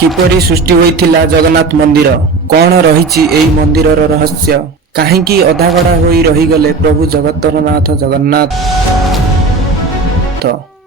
किपरि सृष्टि होइथिला जगन्नाथ मंदिर, कौन रहिछि एई मंदिरर रहस्य, काहेकि अधागढ़ा होई रहीगले प्रभु जगत्तर नाथ जगन्नाथ।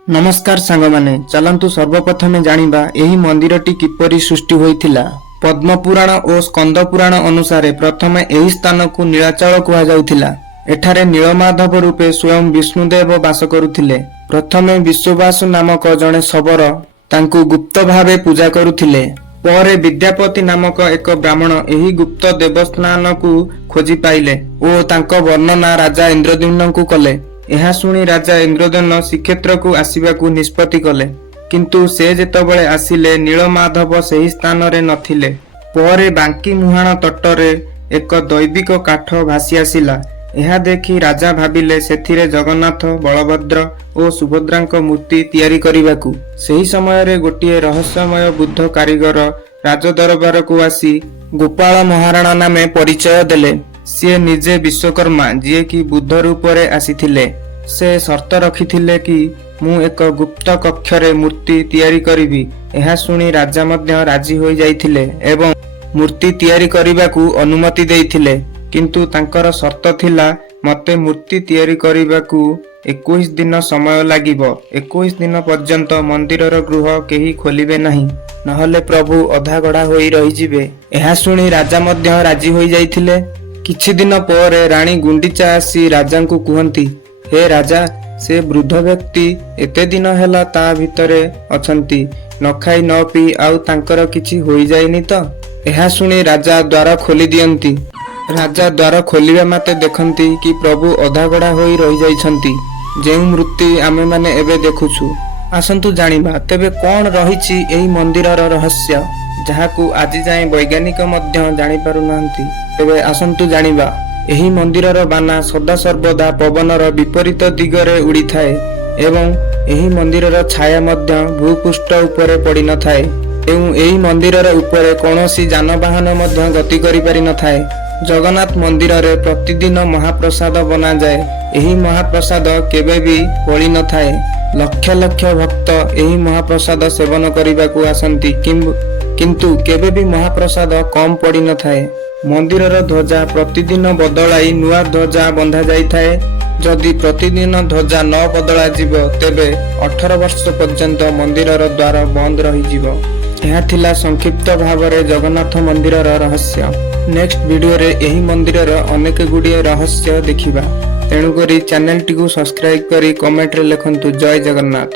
नमस्कार सांगमाने, चलंतु सर्वप्रथमे जानिबा एही मंदिरटी किपरि सृष्टि होइथिला। पद्मपुराण और स्कंद पुराण अनुसारे प्रथमे एही स्थान को नीलाचल कहा जाउथिला। एठारे नीलमाधव रूपे स्वयं विष्णुदेव बास करुथिले। प्रथमे विश्ववासु नामक जणे शबर तांकु गुप्त भावे पूजा करुथिले। परे विद्यापति नामक एक ब्राह्मण एही गुप्त देवस्थान को खोजी पाइले और तांको वर्णना राजा इंद्रद्युम्न को कले। एहा सुनी राजा इंद्रद्युम्न श्रीक्षेत्र को आसिबाकू निष्पत्ति कले, किंतु से जेतबळे आसिले नीलमाधव सेही स्थान रे नथिले। परे बांकी मुहाण तटरे एक दैविक काठ भासी आसिला। एहा देखि राजा भाबिले सेथिरे जगन्नाथ, बलभद्र और सुभद्रांक मूर्ति तैयारी करिबाकू। सेही समय रे गोटिए रहस्यमय बुद्ध कारीगर राजदरबार को आसी गोपाल महाराणा नामे परिचय देले। सी निजे विश्वकर्मा जी कि बुद्ध रूप रे आसीथिले। से शर्त रखिथिले कि मु एक गुप्त कक्षरे मूर्ति तैयारी करिबी। एहा सुनी राजा मध्य राजी होई जाइथिले एवं मूर्ति तैयारी करिबाकू अनुमति देइथिले, किंतु तांकर शर्त थिला मते मूर्ति तैयारी करिबाकू 21 दिन समय लागिबो। 21 दिन पर्यंत मंदिरर गृह केही खोलिबे नहीं, नहले प्रभु अधागढ़ा होई रही जिबे। एहा सुनी राजा मध्य राजी होई जाइथिले। किछि दिन पर रानी गुंडीचा आसी राजा को कहती, हे राजा, से वृद्ध व्यक्ति एते दिन हैला ता भितरे अछंती, न खाई न पी आउ तांकर किछि होई जाइनी त। एहा सुनी राजा द्वार खोली दियंती। राजा द्वार खोलिबा माते देखंती कि प्रभु अधागढ़ा होई रही जाइछंती, जेउ मूर्ति आमे माने एबे देखुछु। आसंतु जानिबा तेबे कोन रहिछि एही मंदिरर रहस्य, जहाकू आज जाए वैज्ञानिक मध्य जानि पारु नाहंती। तेबे आसंतु जानिबा एही मंदिरर बाना सदा सर्वदा पवनर विपरीत दिगरे उड़ी थाए एवं एही मंदिरर छाया मध्य भूपृष्ठ उपरे पड़ी न थाए एवं एही मंदिरर उपरे कौनसी जानवाहन मध्य गति करि पारि न थाए। जगन्नाथ मंदिर रे प्रतिदिन महाप्रसाद बना जाए। एही महाप्रसाद केबे भी पड़ी न थाए। लक्ष लक्ष भक्त एही महाप्रसाद सेवन करिबाकू आसंती, किंतु केबे भी महाप्रसाद कम पड़ी न थाए। मंदिरर ध्वजा प्रतिदिन बदलाई नुआ ध्वजा बंधा जाई थाए। जदि प्रतिदिन ध्वजा न बदला जिवो तेबे 18 वर्ष पर्यंत मंदिरर द्वार बंद रही जिवो। यह थिला संक्षिप्त भावरे जगन्नाथ मंदिरर रहस्य। नेक्स्ट वीडियो रे एही मंदिरर अनेक गुड़िए रहस्य देखिबा। तेणु करी चैनल टी को सब्सक्राइब करी कमेंट रे लिखंतु जय जगन्नाथ।